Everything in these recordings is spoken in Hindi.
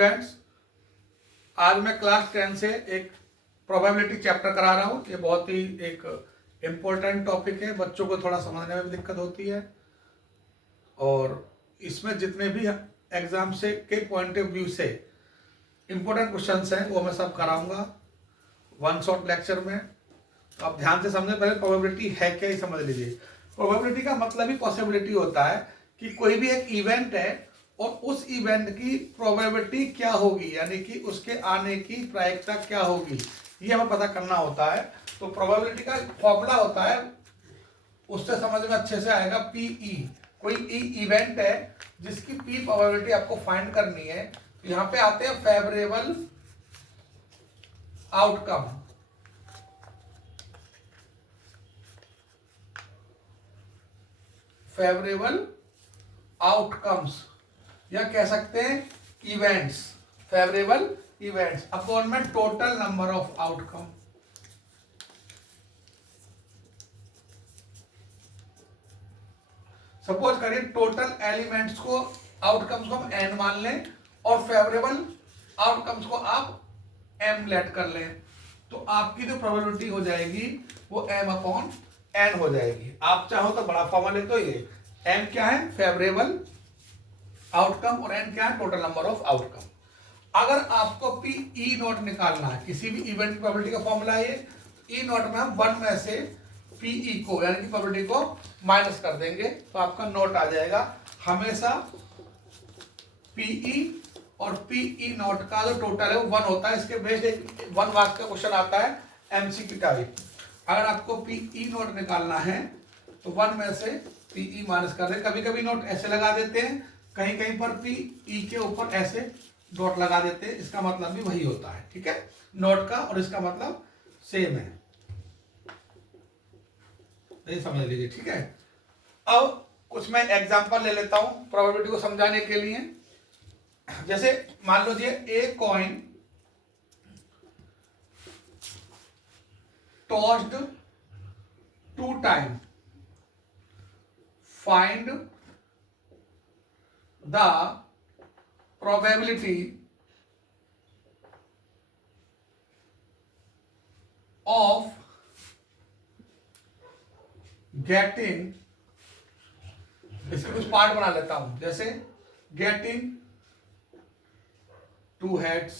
स्टूडेंट्स, आज मैं क्लास 10 से एक प्रोबेबिलिटी चैप्टर करा रहा हूँ। ये बहुत ही एक इम्पोर्टेंट टॉपिक है, बच्चों को थोड़ा समझने में भी दिक्कत होती है और इसमें जितने भी एग्जाम से के पॉइंट ऑफ व्यू से इम्पोर्टेंट क्वेश्चंस हैं वो मैं सब कराऊंगा वन शॉट लेक्चर में। तो आप ध्यान से समझें। पहले प्रोबेबिलिटी है क्या, ही समझ लीजिए। प्रोबेबिलिटी का मतलब ही पॉसिबिलिटी होता है कि कोई भी एक इवेंट है और उस इवेंट की प्रोबेबिलिटी क्या होगी, यानी कि उसके आने की प्रायिकता क्या होगी, ये हमें पता करना होता है। तो प्रोबेबिलिटी का फॉर्मूला होता है, उससे समझ में अच्छे से आएगा। पीई, कोई इवेंट है जिसकी पी प्रोबेबिलिटी आपको फाइंड करनी है। तो यहाँ पे आते हैं फेवरेबल आउटकम। फेवरेबल आउटकम्स या कह सकते हैं इवेंट्स, फेवरेबल इवेंट्स अपॉन में total number of outcome. Suppose करिए टोटल एलिमेंट्स को, आउटकम्स को हम n मान लें और फेवरेबल आउटकम्स को आप m लेट कर लें, तो आपकी जो प्रोबेबिलिटी हो जाएगी वो m अपॉन n हो जाएगी। आप चाहो तो बड़ा फॉर्मूला ले, तो ये m क्या है, फेवरेबल आउटकम, और n क्या है, टोटल नंबर ऑफ आउटकम। अगर आपको पी ई नॉट निकालना है, किसी भी इवेंट की प्रोबेबिलिटी का फॉर्मूला है ये, ई नॉट में हम 1 में से पीई को यानी कि प्रोबेबिलिटी को माइनस कर देंगे तो आपका नोट आ जाएगा। हमेशा पीई और पीई नॉट का जो टोटल है वो 1 होता है। इसके बेस्ड एक 1 मार्क्स का क्वेश्चन आता है एमसीक्यू टाइप। अगर आपको पीई नॉट निकालना है तो 1 में से पीई माइनस कर दें। कभी कभी नोट ऐसे लगा देते हैं, कहीं कहीं पर पीई के ऊपर ऐसे डॉट लगा देते हैं, इसका मतलब भी वही होता है। ठीक है, नोट का और इसका मतलब सेम है, ये समझ लीजिए। ठीक है, अब कुछ मैं एग्जांपल ले लेता हूं प्रोबेबिलिटी को समझाने के लिए। जैसे मान लो जी, a coin tossed 2 time, find the probability of getting, इसके कुछ पार्ट बना लेता हूं। जैसे getting 2 heads,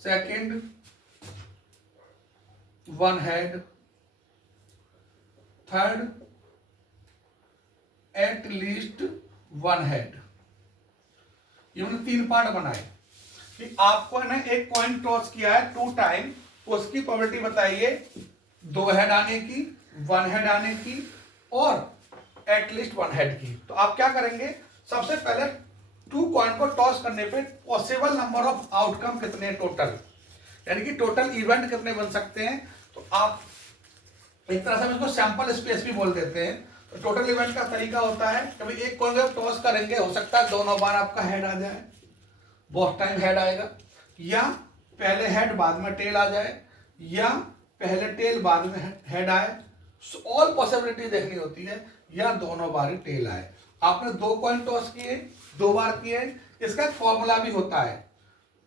second 1 head, third at least 1 head। ये उन्होंने 3 पार्ट बनाए कि आपको ना एक कॉइन टॉस किया है 2 टाइम, उसकी प्रोबेबिलिटी बताइए 2 हेड आने की, 1 हेड आने की और एटलीस्ट 1 हेड की। तो आप क्या करेंगे, सबसे पहले 2 कॉइन को टॉस करने पे पॉसिबल नंबर ऑफ आउटकम कितने टोटल, यानी कि टोटल इवेंट कितने बन सकते हैं। तो आप एक तरह से इसको सैंपल स्पेस भी बोल देते हैं। तो टोटल इवेंट का तरीका होता है, कभी एक कॉइन को टॉस करेंगे, हो सकता है दोनों बार आपका हेड आ जाए, बहुत टाइम हेड आएगा, या पहले हेड बाद में टेल आ जाए, या पहले टेल बाद में हेड आए। ऑल पॉसिबिलिटी देखनी होती है, या दोनों बार ही टेल आए। आपने 2 कॉइन टॉस किए, 2 बार किए, इसका एक फॉर्मूला भी होता है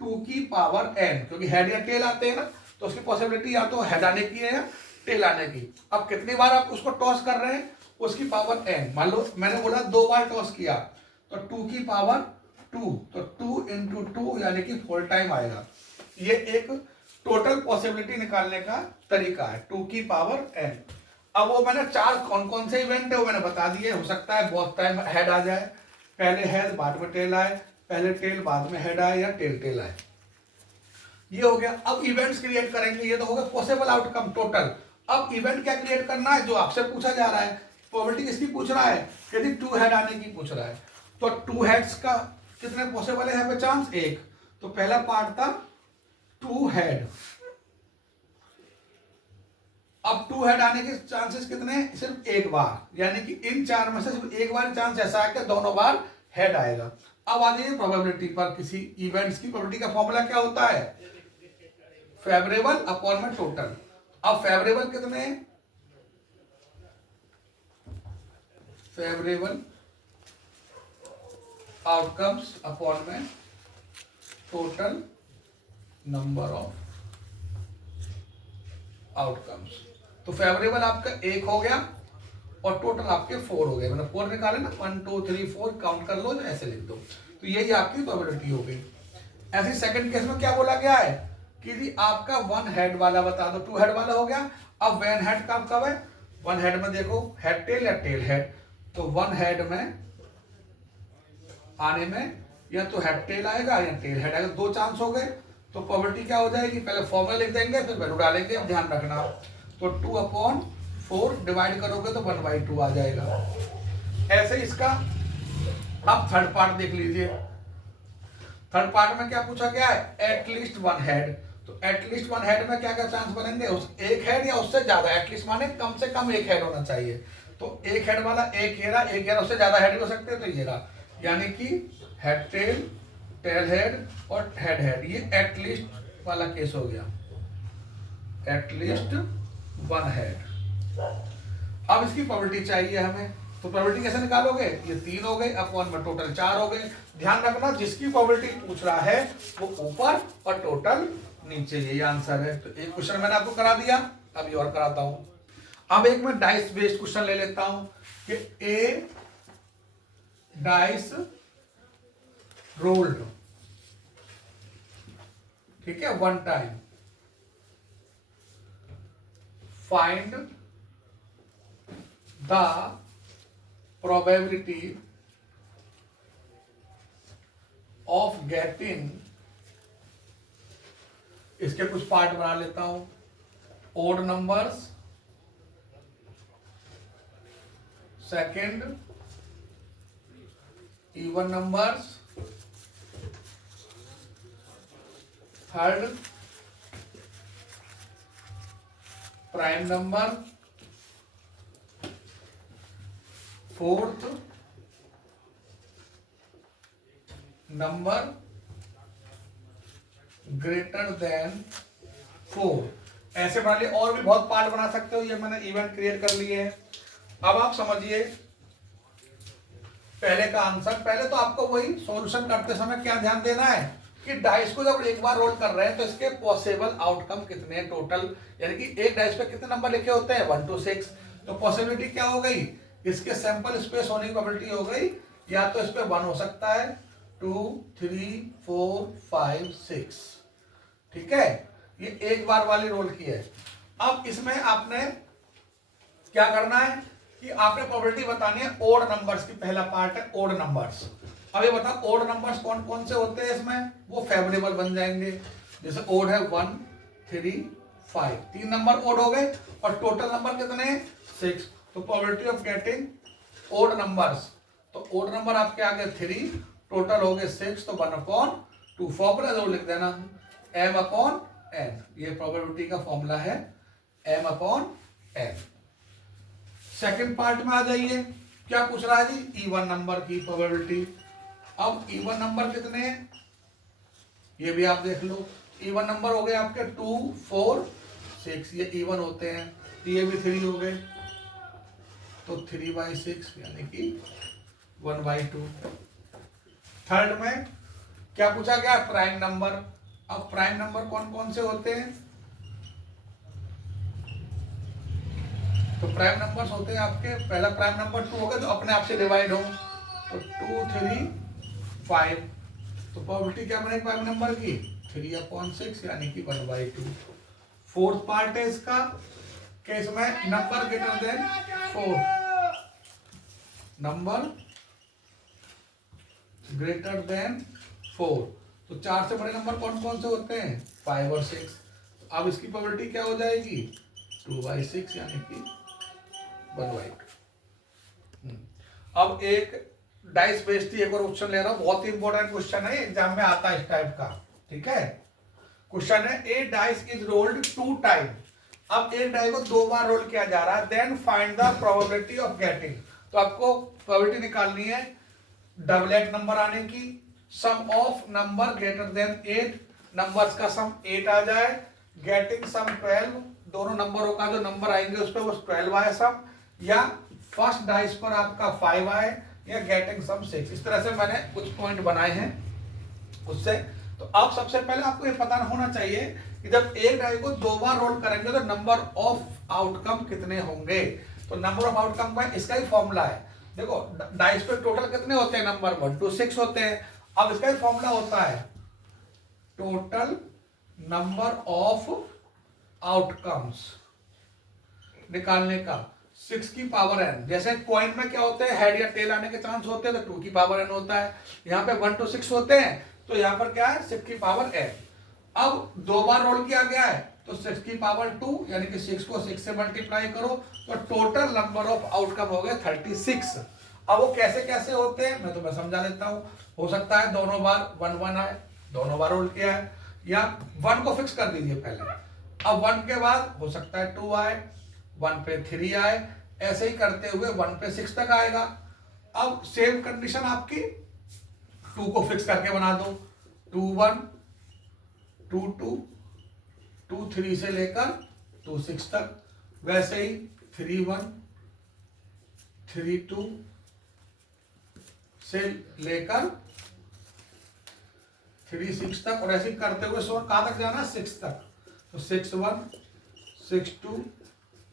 2 की पावर n, क्योंकि हेड या टेल आते हैं ना, तो उसकी पॉसिबिलिटी या तो हेड आने की है या टेल आने की। अब कितनी बार आप उसको टॉस कर रहे हैं, उसकी पावर n। मान लो मैंने बोला 2 बार टॉस किया तो 2 की पावर 2, तो 2 इंटू 2 यानी कि 4 टाइम आएगा। ये एक टोटल पॉसिबिलिटी निकालने का तरीका है, 2 की पावर n। अब वो मैंने 4 कौन कौन से इवेंट है वो मैंने बता दिए। हो सकता है बहुत टाइम हेड आ जाए, पहले हेड बाद में टेल आए, पहले टेल बाद में हेड आए, या टेल टेल आए। ये हो गया। अब इवेंट्स क्रिएट करेंगे, ये तो हो गया पॉसिबल आउटकम टोटल। अब इवेंट क्या क्रिएट करना है, जो आपसे पूछा जा रहा है, प्रोबेबिलिटी किसकी पूछ रहा है, यदि 2 हेड आने की पूछ रहा है तो 2 हेड्स का कितने पॉसिबल है यहाँ पे चांस, 1। तो पहला पार्ट था 2 हेड। अब 2 हेड आने के चांसेस कितने हैं, सिर्फ 1 बार, यानी कि इन 4 में से सिर्फ 1 बार चांस ऐसा है कि दोनों बार हेड आएगा। अब आ जाइए प्रोबेबिलिटी पर। किसी इवेंट्स की प्रोबेबिलिटी का फॉर्मूला क्या होता है, फेवरेबल अपॉन में टोटल। अब फेवरेबल कितने हैं, फेवरेबल आउटकम्स अपॉन में टोटल नंबर ऑफ आउटकम्स। तो फेवरेबल आपका 1 हो गया और टोटल आपके 4 हो गए, मतलब 4 निकाले ना, 1 2 3 4 काउंट कर लो, ऐसे लिख दो। तो यही आपकी प्रोबेबिलिटी हो गई। ऐसे सेकंड केस में क्या बोला गया है कि जी आपका 1 हेड वाला बता दो, 2 हेड वाला हो गया। अब 1 हेड कब है, 1 हेड में देखो हेड टेल या टेल हेड, तो 1 हेड में आने में या तो हेड टेल आएगा या टेल हेड आएगा, 2 चांस हो गए। तो प्रोबेबिलिटी क्या हो जाएगी, पहले फॉर्मूला लिख देंगे फिर वैल्यू डालेंगे, अब ध्यान रखना। तो 2/4 डिवाइड करोगे तो 1/2 आ जाएगा। ऐसे इसका अब थर्ड पार्ट देख लीजिए। थर्ड पार्ट में क्या पूछा गया है, एटलीस्ट 1 हेड। तो एटलीस्ट 1 हेड में क्या क्या चांस बनेंगे, उस 1 हेड या उससे ज्यादा, एटलीस्ट माने कम से कम 1 हेड होना चाहिए। तो 1 हेड वाला एक हेड, उससे ज्यादा हेड हो सकते हैं, तो ये रहा, यानी कि हेड टेल, टेल हेड और हेड हेड, ये एटलीस्ट वाला केस हो गया, एटलीस्ट 1 हेड। अब इसकी प्रोबेबिलिटी चाहिए हमें, तो प्रोबेबिलिटी कैसे निकालोगे, ये 3 हो गए, अपॉन में टोटल 4 हो गए। ध्यान रखना जिसकी प्रोबेबिलिटी पूछ रहा है वो ऊपर और टोटल नीचे, यही आंसर है। तो एक क्वेश्चन मैंने आपको करा दिया, अभी और कराता हूं। अब एक मैं डाइस बेस्ड क्वेश्चन ले लेता हूं कि ए डाइस रोल्ड, ठीक है, 1 time, find the probability of getting, इसके कुछ पार्ट बना लेता हूं, odd numbers, second even numbers, third prime number, fourth number greater then 4। ऐसे बना लिए, और भी बहुत पार्ट बना सकते हो, ये मैंने इवेंट क्रिएट कर लिए हैं। अब आप समझिए पहले का आंसर। पहले तो आपको वही सॉल्यूशन करते समय क्या ध्यान देना है कि डाइस को जब एक बार रोल कर रहे हैं तो इसके पॉसिबल आउटकम कितने हैं टोटल, यानी कि एक डाइस पे कितने नंबर लिखे होते हैं, 1 to 6। तो पॉसिबिलिटी क्या हो गई, इसके सैंपल स्पेस होने की प्रोबेबिलिटी हो गई, या तो इस पे 1 हो सकता है, 2 3 4 5 6, ठीक है, ये एक बार वाली रोल की है। अब इसमें आपने क्या करना है कि आपने प्रोबेबिलिटी बतानी है ओड नंबर्स की, पहला पार्ट है ओड नंबर्स। अब ये बताओ ओड नंबर्स कौन कौन से होते हैं इसमें, वो फेवरेबल बन जाएंगे। जैसे ओड है 1 3 5, 3 नंबर ओड हो गए और टोटल नंबर कितने हैं, 6। तो probability of getting odd numbers, तो ओड नंबर आपके आ गए 3, टोटल हो गए 6, तो 1/2। फॉर्मूला जरूर लिख देना, m/n, ये प्रोबेबिलिटी का फॉर्मूला है, m/n। सेकंड पार्ट में आ जाइए, क्या पूछ रहा है जी, इवन नंबर की प्रोबेबिलिटी। अब इवन नंबर कितने हैं, ये भी आप देख लो। इवन नंबर हो गए आपके 2 4 6, ये इवन होते हैं, ये भी 3 हो गए, तो 3/6 यानी कि 1/2। थर्ड में क्या पूछा गया, प्राइम नंबर। अब प्राइम नंबर कौन कौन से होते हैं, तो प्राइम नंबर्स होते हैं आपके, पहला प्राइम नंबर 2 होगा जो अपने आप से डिवाइड हो, तो 2 3 5, तो प्रोबेबिलिटी क्या बनेगी प्राइम नंबर की, 3/6 यानी कि 1/2। फोर्थ पार्ट है इसका केस में, number greater then 4, number greater then 4, तो 4 से बड़े नंबर कौन कौन से होते हैं, 5 और 6। अब इसकी प्रोबेबिलिटी क्या हो जाएगी, 2/6 यानी कि 1/2। अब एक डाइस बेस्ड एक और क्वेश्चन ले रहा हूं, बहुत ही इंपॉर्टेंट क्वेश्चन है, एग्जाम में आता है इस टाइप का, ठीक है। क्वेश्चन है ए डाइस इज रोल्ड 2 टाइम। अब एक डाइस को 2 बार रोल किया जा रहा है, then find the probability of getting. तो आपको प्रोबेबिलिटी निकालनी है डबलेट नंबर आने की, sum of number greater than 8, numbers का सम 8 आ जाए, गेटिंग सम 12, दोनों नंबरों का जो नंबर आएंगे उस पर वो 12 आए सम, या फर्स्ट डाइस पर आपका 5 आए, या गेटिंग सम 6। इस तरह से मैंने कुछ पॉइंट बनाए हैं, उससे तो अब सबसे पहले आपको ये पता होना चाहिए कि जब एक डाई को 2 बार रोल करेंगे तो नंबर ऑफ आउटकम कितने होंगे। तो नंबर ऑफ आउटकम का इसका ही फॉर्मूला है। देखो डाइस पे टोटल कितने होते हैं, नंबर 1 to 6 होते हैं। अब इसका ही फॉर्मूला होता है टोटल नंबर ऑफ आउटकम्स निकालने का 6 की पावर n। जैसे कॉइन में क्या होते हैं, हेड या टेल आने के चांस होते हैं, तो 2 की पावर n होता है। यहाँ पे 1 to 6 होते हैं, तो यहाँ पर क्या है 6 की पावर n। अब 2 बार रोल किया गया है तो 6 की पावर 2, यानी कि 6 को 6 से मल्टीप्लाई करो तो टोटल नंबर ऑफ आउटकम हो गए 36। अब वो कैसे कैसे होते हैं मैं तुम्हें समझा देता हूं। हो सकता है दोनों बार 1 1 आए, दोनों बार रोल किया है, या 1 को फिक्स कर दीजिए पहले। अब 1 के बाद हो सकता है 2 आए, 1 पे 3 आए, ऐसे ही करते हुए 1 पे 6 तक आएगा। अब सेम कंडीशन आपकी 2 को फिक्स करके बना दो, 2 1 2 2 2 3 से लेकर 2 6 तक। वैसे ही 3 1 3 2 से लेकर 3 6 तक, और ऐसे करते हुए सोर कहां तक जाना, 6 तक। तो 6 1 6 2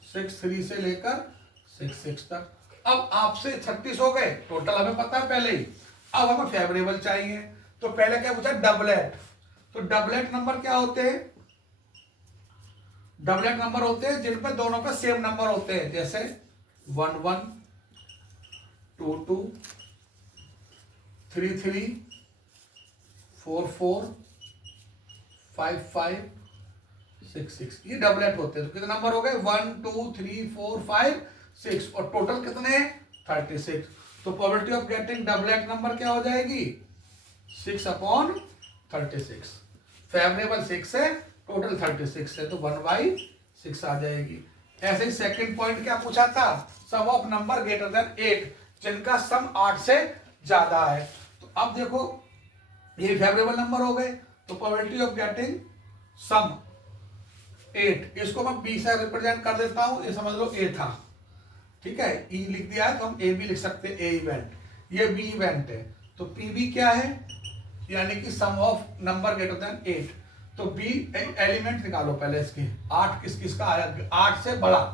6 3 से लेकर 6 6 तक। अब आपसे 36 हो गए टोटल, हमें पता है पहले ही। अब हमें फेवरेबल चाहिए, तो पहले क्या पूछा, डबलेट। तो डबलेट नंबर क्या होते हैं, डबलेट नंबर होते हैं जिन पे दोनों पे सेम नंबर होते हैं। जैसे 1 1 2 2 3 3 4 4 5 5 6 6, ये डबलेट होते हैं। तो कितने नंबर हो गए, 1 2 3 4 5 6, और टोटल कितने 36। तो probability of getting doublet number क्या हो जाएगी, 6/36। फेवरेबल 6 है, टोटल 36 है, तो 1/6 आ जाएगी। ऐसे ही सेकंड पॉइंट क्या पूछा था, सम ऑफ नंबर ग्रेटर देन 8, जिनका सम 8 से ज्यादा है। तो अब देखो ये फेवरेबल नंबर हो गए, तो प्रोबेबिलिटी ऑफ गेटिंग सम 8, इसको मैं बी से रिप्रेजेंट कर देता हूं, ये समझ लो ए था, ठीक है, ई लिख दिया है तो हम ए भी लिख सकते हैं, ए इवेंट, ये बी इवेंट है। तो पी बी क्या है, यानी कि सम ऑफ नंबर ग्रेटर देन 8। तो बी एलिमेंट निकालो पहले इसकी, 8 किस किस का आया, 8 से बड़ा।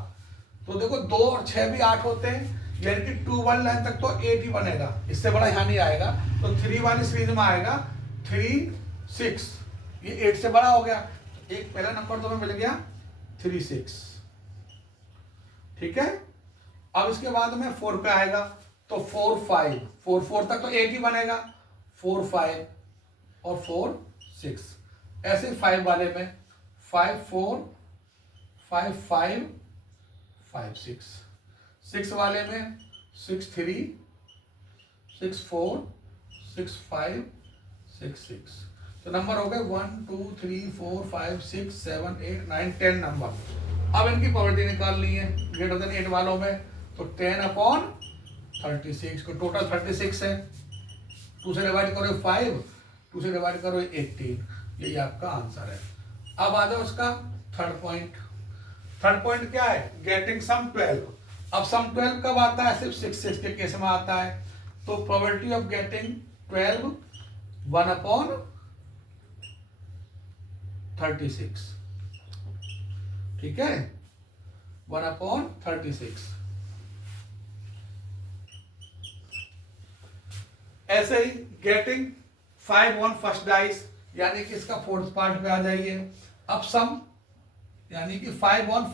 तो देखो 2 और 6 भी 8 होते हैं, यानी कि 2 1 लाइन तक तो 8 ही बनेगा, इससे बड़ा यहाँ नहीं आएगा। तो 3 वाली सीरीज में आएगा 3 6, ये 8 से बड़ा हो गया। तो एक पहला नंबर तो हमें मिल गया 3 6, ठीक है। अब इसके बाद में 4 पे आएगा, तो 4 5 4 4 तक तो 8 ही बनेगा, 4 5 और 4 6। ऐसे 5 वाले में 5 4 5 5 5 6, 6 वाले में 6 3 6 4 6 5 6 6। तो नंबर हो गए 1 2 3 4 5 6 7 8 9 10 नंबर। अब इनकी प्रोबेबिलिटी निकालनी है ग्रेटर देन 8 वालों में, तो 10/36 को टोटल 36 है, 2 से डिवाइड करो 5, 2 से डिवाइड करो 18, यही आपका आंसर है। अब आ जाओ उसका थर्ड पॉइंट। थर्ड पॉइंट क्या है, गेटिंग सम 12। अब सम 12 कब आता है, सिर्फ 6 6 के केस में आता है। तो प्रोबेबिलिटी ऑफ गेटिंग 12 1/36, ठीक है, 1/36। ऐसे ही गेटिंग 5 ऑन फर्स्ट डाइस, यानी कि इसका फोर्थ पार्ट पे आ जाइए। अब सम यानी कि 5 ऑन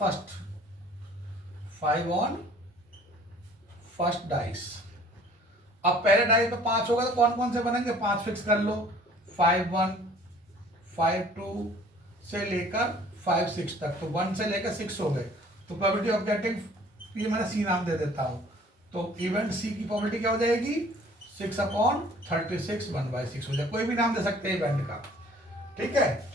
फर्स्ट डाइस। अब पहले डाइस पे 5 होगा तो कौन कौन से बनेंगे, 5 फिक्स कर लो, 5 1 5 2 से लेकर 5 6 तक, तो 1 से लेकर 6 हो गए। तो प्रोबेबिलिटी ऑफ गेटिंग, ये मैंने सी नाम दे देता हूं, तो इवेंट सी की प्रोबेबिलिटी क्या हो जाएगी, 6/36 1/6 हो जाए, कोई भी नाम दे सकते हैं इवेंट का, ठीक है।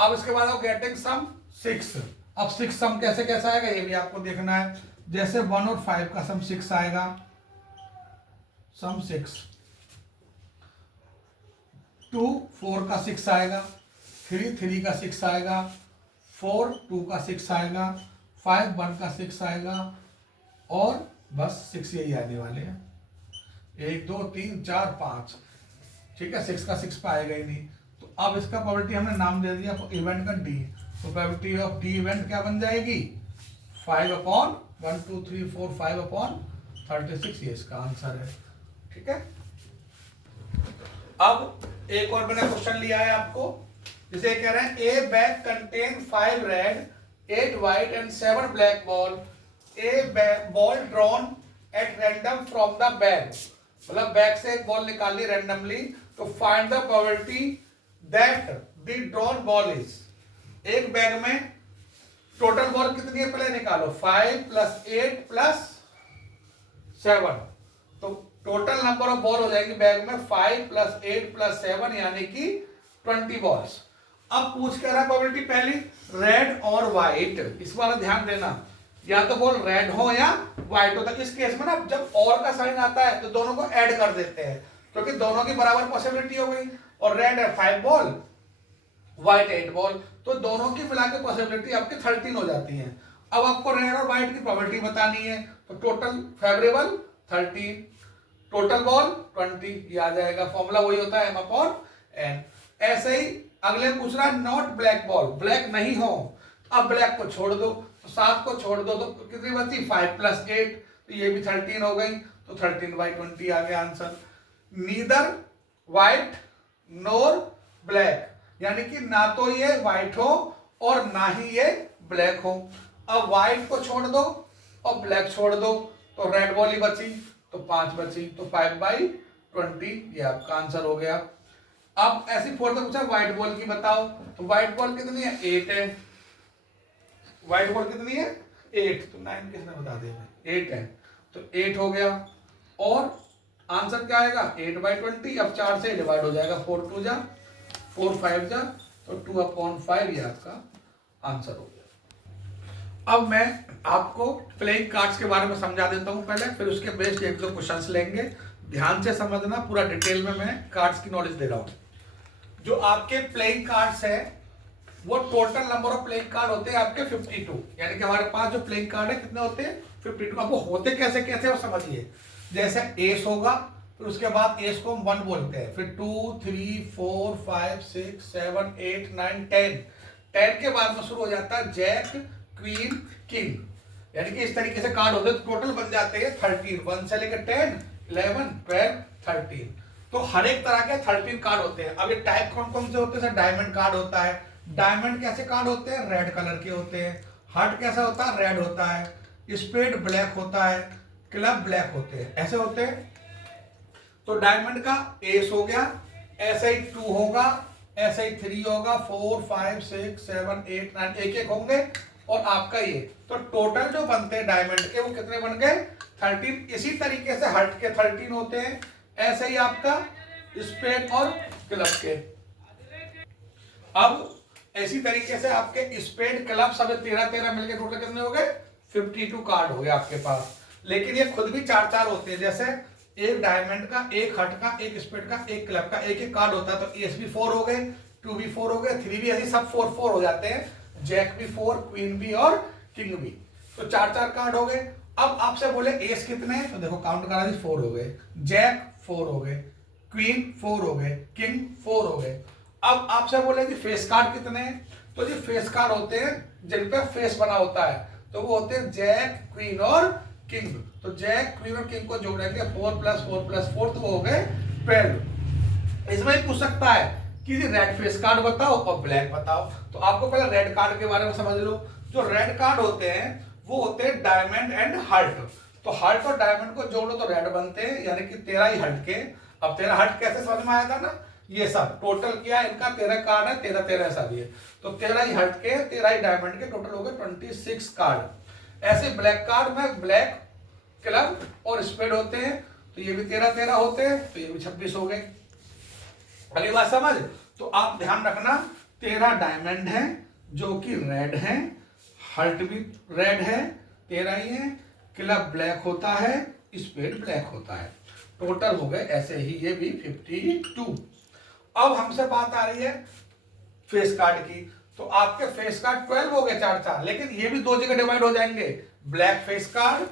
अब इसके बाद आओ गेटिंग सम 6। अब 6 सम कैसे कैसा आएगा ये भी आपको देखना है। जैसे 1 और 5 का सम 6 आएगा, सम 6, 2 4 का 6 आएगा, 3 3 का 6 आएगा, 4 2 का 6 आएगा, 5 1 का 6 आएगा, और बस 6 यही आने वाले हैं, 1 2 3 4 5, ठीक है। 6 का 6 पाएगा ही नहीं। तो अब इसका प्रोबेबिलिटी हमने नाम दे दिया इवेंट का डी, तो प्रोबेबिलिटी ऑफ डी इवेंट क्या बन जाएगी 5/1 2 3 4 5/36, ये इसका आंसर है। ठीक है, अब एक और मैंने क्वेश्चन लिया है आपको, जिसे कह रहे हैं ए bag contain 5 red 8 white and 7 black ball, A ball drawn at random from the bag, मतलब बैग से एक बॉल निकाल ली रैंडमली, तो find the probability that the drawn ball is. एक बैग में टोटल बॉल कितनी है पहले निकालो, 5 + 8 + 7, तो टोटल नंबर ऑफ बॉल हो जाएगी बैग में 5 + 8 + 7 यानी कि 20 बॉल्स। अब पूछ क्या रहा प्रोबेबिलिटी पहली रेड और व्हाइट, इस बार ध्यान देना, या तो बॉल रेड हो या व्हाइट हो। तो इस केस में ना जब और का साइन आता है तो दोनों को ऐड कर देते हैं, क्योंकि दोनों की बराबर पॉसिबिलिटी हो गई, और रेड है 5 बॉल व्हाइट 8 बॉल, तो दोनों की मिला के पॉसिबिलिटी आपकी 13 हो जाती है। अब आपको रेड और व्हाइट की प्रोबेबिलिटी बतानी है, तो टोटल फेवरेबल 13, टोटल बॉल 20, ये आ जाएगा, फॉर्मूला वही होता है m/n। ऐसे ही अगले पूछ रहा है नॉट ब्लैक बॉल, ब्लैक नहीं हो, अब ब्लैक को छोड़ दो, तो 7 को छोड़ दो तो कितनी बची 5 + 8, तो ये भी 13 हो गई, तो 13/20 आ गया आंसर। नीदर व्हाइट नोर ब्लैक, यानी कि ना तो ये व्हाइट हो और ना ही ये ब्लैक हो। अब व्हाइट को छोड़ दो और ब्लैक छोड़ दो, तो रेड बॉल ही बची, तो 5 बची, तो 5/20 ये आपका आंसर हो गया। अब ऐसी फोर्थ पूछा व्हाइट बॉल की बताओ, तो व्हाइट बॉल कितनी है 8 है, व्हाइट बॉल कितनी है 8, तो 9 किसने बता दिया 8 है, तो 8 हो गया, और आंसर क्या आएगा 8/20। अब 4 से डिवाइड हो जाएगा, 4 2 जा 4 5 जा, तो 2/5 ये आपका आंसर हो गया। अब मैं आपको प्लेइंग कार्ड्स के बारे में समझा देता हूं पहले, फिर उसके बेस्ड 1-2 क्वेश्चंस लेंगे, ध्यान से समझना, पूरा डिटेल में मैं कार्ड्स की नॉलेज दे रहा हूं। जो आपके प्लेइंग कार्ड्स है वो total number of playing card होते हैं आपके 52, यानी कि हमारे पास जो प्लेइंग कार्ड है कितने होते हैं 52। अब वो होते कैसे कैसे वो समझिए, जैसे एस होगा, फिर उसके बाद एस को हम 1 बोलते हैं, फिर 2 3 4 5 6 7 8 9 10, 10 के बाद में शुरू हो जाता है जैक क्वीन किंग, यानी कि इस तरीके से कार्ड होते हैं, तो टोटल बन जाते हैं 13, 1 से लेकर 10 11 12 13, तो हर एक तरह के 13 कार्ड होते हैं। अब ये टाइप कौन कौन से होते हैं, डायमंड कार्ड होता है, डायमंड कैसे कार्ड होते हैं रेड कलर के होते हैं, हार्ट कैसा होता है रेड होता है, स्पेड ब्लैक होता है, क्लब ब्लैक होते हैं, ऐसे होते हैं। तो डायमंड का एस हो गया, ऐसे ही 2 होगा, ऐसे ही 3 होगा, 4 5 6 7 8 9 एक होंगे, और आपका ये, तो टोटल जो बनते हैं डायमंड के वो कितने बन गए 13। इसी तरीके से हर्ट के 13 होते हैं, ऐसे ही आपका स्पेड और क्लब के। अब इसी तरीके से आपके स्पेड क्लब सब 13 मिलके टोटल कितने हो गए 52 कार्ड हो गए आपके पास। लेकिन ये खुद भी 4 होते हैं, जैसे एक डायमंड का, एक हट का, एक स्पेड का, एक क्लब का, एक कार्ड होता है, तो एस भी 4 हो गए, 2 भी 4 हो गए, 3 भी, ऐसे सब 4 हो जाते हैं, जैक भी 4, क्वीन भी और किंग भी, तो 4 कार्ड हो गए। अब आपसे बोले एस कितने हैं, तो देखो काउंट करा दी 4 हो गए, जैक 4 हो गए, क्वीन 4 हो गए, किंग 4 हो गए। अब आपसे बोले जी फेस कार्ड कितने हैं, तो जी फेस कार्ड होते हैं जिन पे फेस बना होता है, तो वो होते हैं जैक क्वीन और किंग, तो जैक क्वीन और किंग को जोड़ेंगे 4 + 4 + 4, तो वो हो गए 12। इसमें ही पूछ सकता है कि रेड फेस कार्ड बताओ और ब्लैक बताओ, तो आपको पहले रेड कार्ड के बारे में समझ लो। जो रेड कार्ड होते हैं वो होते हैं डायमंड एंड हार्ट, तो हार्ट और डायमंड को जोड़ो तो रेड बनते हैं, यानी कि 13 ही हट के। अब 13 हट कैसे समझ में आया था ना, ये सब टोटल किया इनका 13 कार्ड है, 13 सब ये, तो 13 ही हट के 13 ही डायमंड के, टोटल हो गए 26 कार्ड। ऐसे ब्लैक कार्ड में ब्लैक क्लब और स्पेड होते हैं, तो ये भी 13 होते हैं, तो ये भी 26 हो गए। अगली बात समझ, तो आप ध्यान रखना 13 डायमंड है जो कि रेड है, हर्ट भी रेड है 13 ही है, क्लब ब्लैक होता है, स्पेड ब्लैक होता है, टोटल हो गए ऐसे ही ये भी 52। अब हमसे बात आ रही है फेस कार्ड की, तो आपके फेस कार्ड 12 हो गए 4, लेकिन ये भी 2 जगह डिवाइड हो जाएंगे, black face card,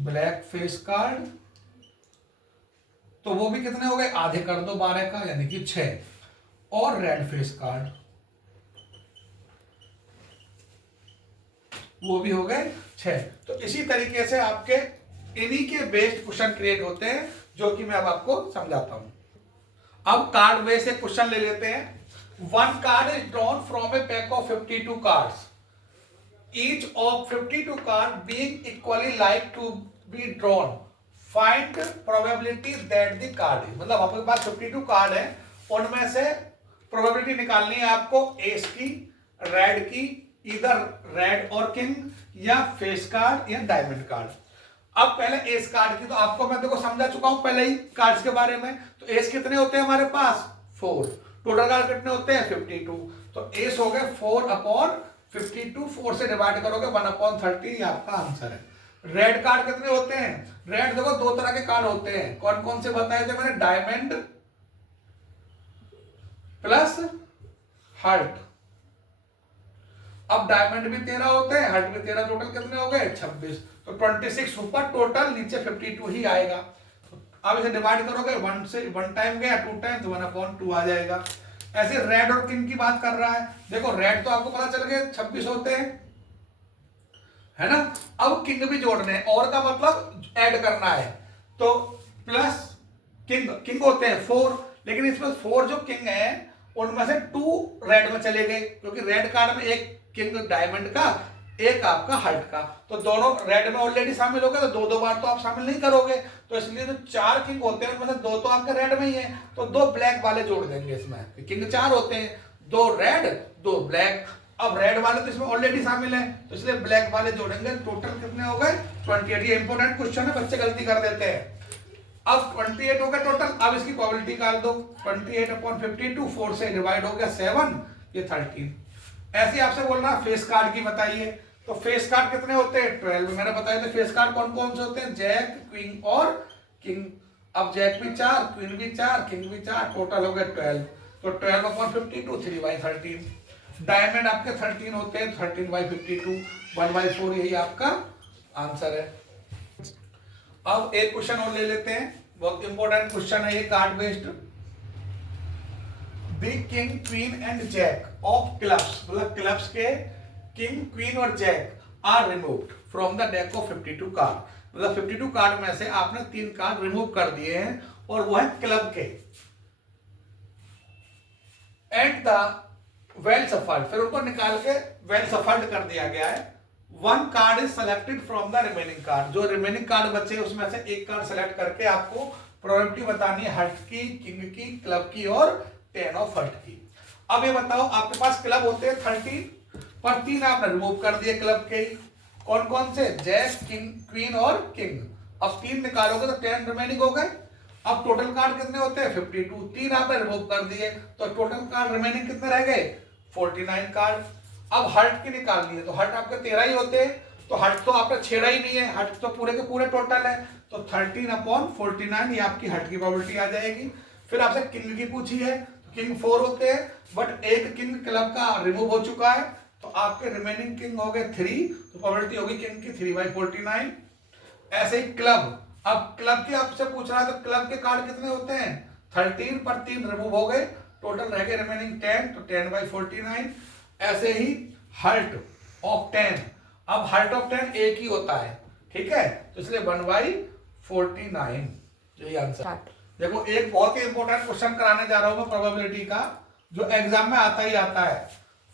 black face card तो वो भी कितने हो गए, आधे कर दो 12 का, यानी कि 6। और रेड फेस कार्ड वो भी हो गए 6। तो इसी तरीके से आपके इन्हीं के बेस्ड क्वेश्चन क्रिएट होते हैं, जो कि मैं अब आपको समझाता हूं। अब कार्ड बेस्ड एक क्वेश्चन ले लेते हैं। One card is drawn from A pack of 52 cards, each of 52 cards being equally like to be drawn, find probability that the card is, मतलब आपके पास 52 कार्ड है, उनमें से प्रोबेबिलिटी निकालनी है आपको एस की, रेड की, इधर रेड और किंग, या फेस कार्ड या डायमंड कार्ड। अब पहले एस कार्ड की तो आपको मैं देखो समझा चुका हूं पहले ही कार्ड्स के बारे में। तो एस कितने होते हैं हमारे पास 4, टोटल कार्ड कितने होते हैं 52, तो एस हो गए 4/52, 4 से डिवाइड करोगे 1/30, ये आपका आंसर है। रेड कार्ड कितने होते हैं, रेड देखो 2 तरह के कार्ड होते हैं, कौन कौन से बताए थे मैंने, डायमंड प्लस हार्ट। अब डायमंड भी 13 होते हैं, हार्ट भी 13, टोटल कितने हो गए 26, तो 26 ऊपर टोटल, नीचे 52 ही आएगा। अब इसे डिवाइड करोगे 1 से 1 टाइम गया, 2 टाइम, तो 1/2 आ जाएगा। ऐसे रेड और किंग की बात कर रहा है, देखो रेड तो आपको पता चल गया 26 होते हैं, है ना। अब किंग भी जोड़ने हैं, और का मतलब ऐड करना है, तो प्लस किंग, किंग होते हैं 4, लेकिन इसमें 4 जो किंग है उनमें से 2 रेड में चले गए, क्योंकि रेड कार्ड में एक किंग डायमंड का, एक आपका हार्ट का, तो दोनों रेड में ऑलरेडी शामिल हो गए, तो 2-2 बार तो आप शामिल नहीं करोगे, तो इसलिए जो 4 किंग होते हैं उनमें से 2 तो आपके रेड में ही है, तो 2 ब्लैक वाले जोड़ देंगे इसमें। किंग 4 होते हैं, 2 रेड 2 ब्लैक। अब रेड वाले तो इसमें ऑलरेडी शामिल है, तो इसलिए ब्लैक वाले जोड़ेंगे। टोटल कितने हो गए 28। ये इंपॉर्टेंट क्वेश्चन है, बच्चे गलती कर देते हैं। अब 28 हो गया टोटल। अब इसकी प्रोबेबिलिटी निकाल दो, 28/52, 4 से डिवाइड हो गया 7, ये 13। ऐसे आपसे बोल रहा फेस कार्ड की बताइए, तो फेस कार्ड कितने होते हैं 12। मैंने बताया था फेस कार्ड कौन कौन से होते हैं, जैक, क्वीन और किंग। अब जैक भी 4, क्वीन भी 4, किंग भी 4, टोटल हो गए 12, तो 12/52, 3/13। डायमंड आपके 13 होते हैं, 13/52, 1/4, यही आपका आंसर है। अब एक क्वेश्चन और ले लेते हैं, बहुत इंपॉर्टेंट क्वेश्चन है ये card based. The king, queen and jack of clubs, मतलब क्लब्स के किंग, क्वीन और jack are removed from the deck of 52 card, मतलब 52 कार्ड में से आपने 3 कार्ड रिमूव कर दिए हैं, और वो है क्लब के। एट द वेल सफल्ड, फिर उनको निकाल के वेल सफल्ड कर दिया गया है। 1 card is selected from the remaining card, जो रिमेनिंग कार्ड बचे उसमें से एक कार्ड सेलेक्ट करके आपको प्रोबेबिलिटी बतानी है हार्ट की, किंग की, क्लब की और 10 ऑफ हार्ट की। अब ये बताओ, आपके पास क्लब होते हैं 13, पर 3 आपने रिमूव कर दिए क्लब के, कौन कौन से, जैक, किंग, क्वीन और किंग। अब 3 निकालोगे तो 10 रिमेनिंग हो गए। अब टोटल कार्ड कितने होते हैं 52, 3 आपने रिमूव कर दिए, तो टोटल कार्ड रिमेनिंग कितने रह गए 49 कार्ड। अब हर्ट की निकालनी है, तो हर्ट आपके 13 ही होते हैं, तो हर्ट तो आपका छेड़ा ही नहीं है, हर्ट तो पूरे के पूरे टोटल है, तो 13/49 ये आपकी हर्ट की प्रोबेबिलिटी आ जाएगी। फिर आपसे किंग की पूछी है, तो किंग 4 होते हैं, बट एक किंग क्लब का रिमूव हो चुका है, तो आपके रिमेनिंग किंग हो गए 3, तो प्रोबेबिलिटी होगी किंग की 3/49। ऐसे ही क्लब, अब क्लब की आपसे पूछ रहा है, तो क्लब के कार्ड कितने होते हैं 13, पर 3 रिमूव हो गए, टोटल रह गए रिमेनिंग 10, तो 10/49। ऐसे ही हर्ट ऑफ 10, अब हर्ट ऑफ 10 एक ही होता है, ठीक है, तो इसलिए 1/49, यही आंसर। देखो एक बहुत ही इंपॉर्टेंट क्वेश्चन कराने जा रहा हूं मैं प्रोबेबिलिटी का, जो एग्जाम में आता ही आता है।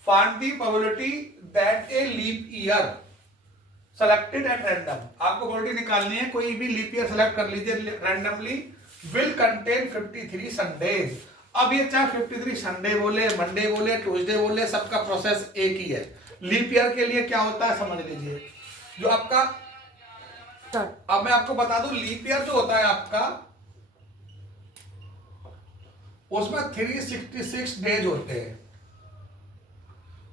Find the probability that a leap year selected at random, आपको प्रोबेबिलिटी निकालनी है, कोई भी लीप ईयर सेलेक्ट कर लीजिए रैंडमली, विल कंटेन 53 संडेज। अब ये चाहे 53 संडे बोले, मंडे बोले, ट्यूसडे बोले, सबका प्रोसेस एक ही है। लीप ईयर के लिए क्या होता है समझ लीजिए, जो आपका, अब मैं आपको बता दूं, लीप ईयर जो होता है आपका, उसमें 366 डेज होते हैं।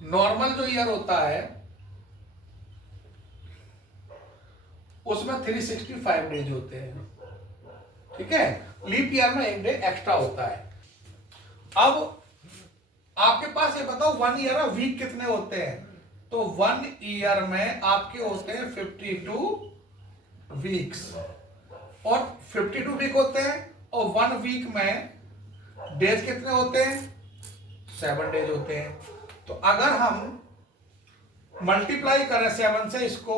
नॉर्मल जो ईयर होता है उसमें 365 डेज होते हैं, ठीक है, लीप ईयर में एक डे एक्स्ट्रा होता है। अब आपके पास ये बताओ 1 ईयर में वीक कितने होते हैं, तो 1 ईयर में आपके होते हैं 52 वीक्स, और 52 वीक होते हैं, और 1 वीक में डेज कितने होते हैं? 7 डेज होते हैं। तो अगर हम मल्टीप्लाई करें 7 से इसको,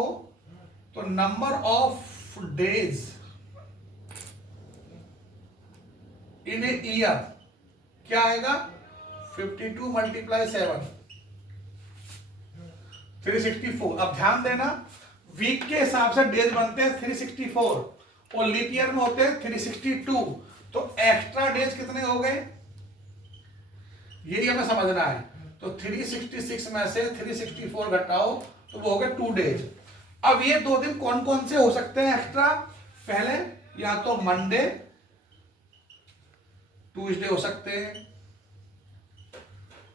तो number of days in a year क्या आएगा? 52 मल्टीप्लाई 7, 364। अब ध्यान देना, वीक के हिसाब से डेज बनते हैं 364 और लीप ईयर में होते हैं 362। तो एक्स्ट्रा डेज कितने हो गए, यही हमें समझना है। तो 366 में से 364 घटाओ तो वो हो गए 2 डेज। अब ये 2 दिन कौन कौन से हो सकते हैं एक्स्ट्रा? पहले या तो मंडे, ट्यूसडे हो सकते हैं,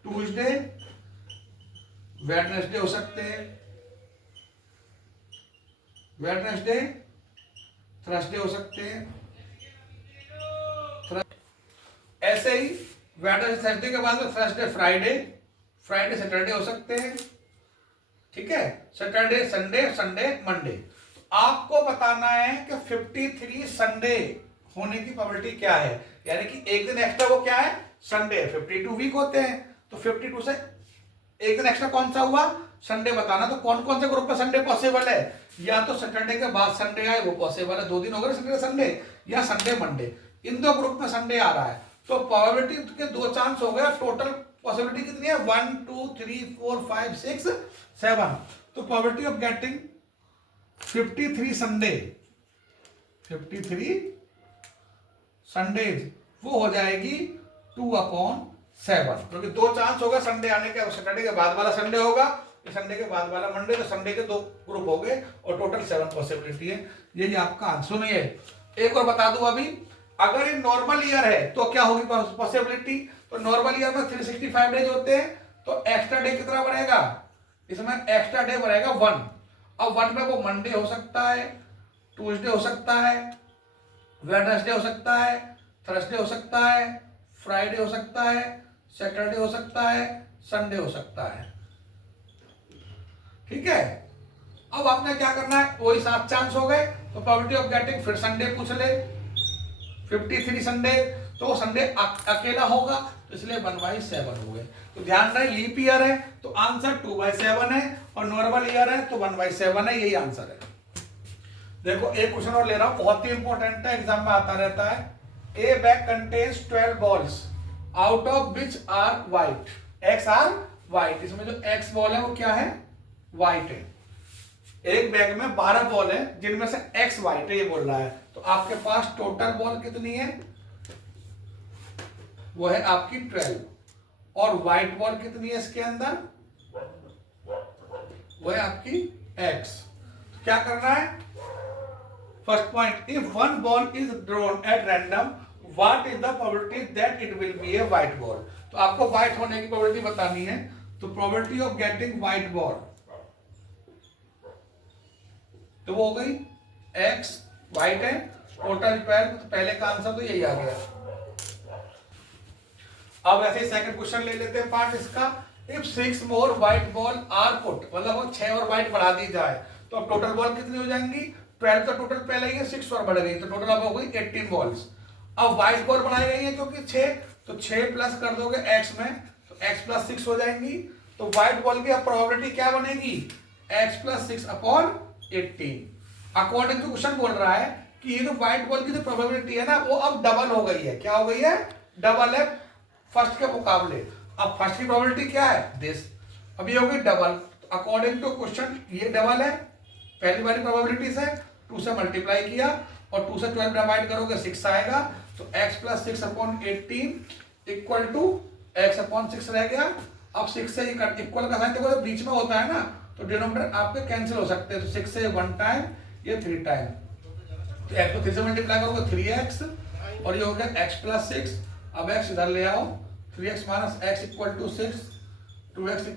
ट्यूसडे, वेडनेसडे हो सकते हैं, वेडनेसडे, थर्सडे हो सकते हैं। ऐसे ही वेडनेसडे थर्सडे के बाद में थर्सडे फ्राइडे, फ्राइडे सैटरडे हो सकते हैं। ठीक है, सैटरडे संडे, संडे मंडे। आपको बताना है कि 53 संडे होने की प्रोबेबिलिटी क्या है, यानी कि एक दिन एक्स्ट्रा वो क्या है? संडे। 52 वीक होते हैं, तो 52 से एक दिन एक्स्ट्रा कौन सा हुआ? संडे बताना। तो कौन कौन से ग्रुप में संडे पॉसिबल है? या तो सैटरडे के बाद संडे आए वो पॉसिबल है, 2 दिन हो गए सैटरडे संडे, या संडे मंडे, इन 2 ग्रुप में संडे आ रहा है। तो प्रोबेबिलिटी के 2 चांस हो गया। टोटल पॉसिबिलिटी कितनी है? 1 2 3 4 5 6 7। तो probability of getting 53 Sunday, 53 Sundays वो हो जाएगी 2/7, क्योंकि 2 चांस होगा संडे आने के। सैटरडे के बाद वाला संडे होगा, संडे के बाद वाला मंडे, तो संडे के 2 ग्रुप हो गए और टोटल 7 पॉसिबिलिटी है। यही आपका आंसर नहीं है। एक और बता दूं अभी, अगर ये नॉर्मल ईयर है तो क्या होगी पॉसिबिलिटी? तो नॉर्मल ईयर में 365 डेज होते हैं, तो एक्स्ट्रा डे कितना बढ़ेगा? इसमें एक्स्ट्रा डे बढ़ेगा 1। अब 1 में वो मंडे हो सकता है, ट्यूसडे हो सकता है, वेडनेसडे हो सकता है, थर्सडे हो सकता है, फ्राइडे हो सकता है, सैटरडे हो सकता है, संडे हो सकता है। ठीक है, अब आपने क्या करना है? वही 7 चांस हो गए, तो प्रोबेबिलिटी ऑफ गेटिंग फिर संडे पूछ ले। 53 संडे, तो संडे अकेला होगा, तो इसलिए 1/7 हो गए। तो ध्यान रहे, लीप ईयर है तो आंसर 2/7 है, और नॉर्मल ईयर है तो 1/7 है। यही आंसर है। देखो एक क्वेश्चन और ले रहा हूं, बहुत ही इंपॉर्टेंट है, एग्जाम में आता रहता है। A bag contains 12 balls out of which are white, x are white. इसमें जो एक्स बॉल है वो क्या है? व्हाइट है। एक बैग में 12 बॉल है जिनमें से एक्स व्हाइट है, ये बोल रहा है। तो आपके पास टोटल बॉल कितनी है? वो है आपकी 12, और व्हाइट बॉल कितनी है इसके अंदर? वो है आपकी एक्स। तो क्या करना है? First point, if one ball is drawn at random what is the probability that it will be a white ball. तो आपको व्हाइट होने की प्रोबेबिलिटी बतानी है। तो probability of getting white ball, तो वो हो गई एक्स, व्हाइट है, टोटल 12। तो पहले का आंसर तो यही आ गया। अब ऐसे सेकंड क्वेश्चन ले लेते हैं पार्ट इसका। If 6 more white ball are put, मतलब वो 6 और व्हाइट बढ़ा दी जाए, तो अब टोटल बॉल कितनी हो जाएंगी? 12 तो टोटल पहले ही है, 6 और बढ़ गई, तो टोटल अब हो गई 18 बॉल्स। अब व्हाइट बॉल बढ़ाई गई है क्योंकि 6, तो 6 प्लस कर दोगे एक्स में, तो x + 6 हो जाएंगी। तो व्हाइट बॉल की अब प्रोबेबिलिटी क्या बनेगी? x + 6/18। अकॉर्डिंग टू क्वेश्चन बोल रहा है कि ये जो व्हाइट बॉल की जो प्रोबेबिलिटी है ना, वो अब डबल हो गई है। क्या हो गई है? डबल है फर्स्ट के मुकाबले। अब फर्स्ट की प्रोबेबिलिटी क्या है? दिस। अब ये हो गई डबल। तो अकॉर्डिंग टू क्वेश्चन ये डबल है पहली वाली प्रोबेबिलिटी से। 2 से मल्टीप्लाई किया और 2 से 12 डिवाइड करोगे 6 आएगा। तो x + 6/18 इक्वल टू x/6 रह गया। अब 6 से इक्वल का साइन देखो बीच में होता है ना, तो डिनोमिनेटर आपके कैंसिल हो सकते हैं। तो 6 से 1 टाइम, ये 3 टाइम, तो x को 3 से मल्टीप्लाई करोगे 3x, और ये हो गया x + 6। अब x इधर ले आओ, 3x - x = 6, 2x =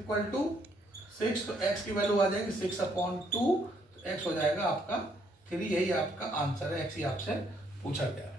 6, तो x की वैल्यू आ जाएगी 6/2, तो x हो जाएगा आपका 3। यही आपका आंसर है, x ही आपसे पूछा गया।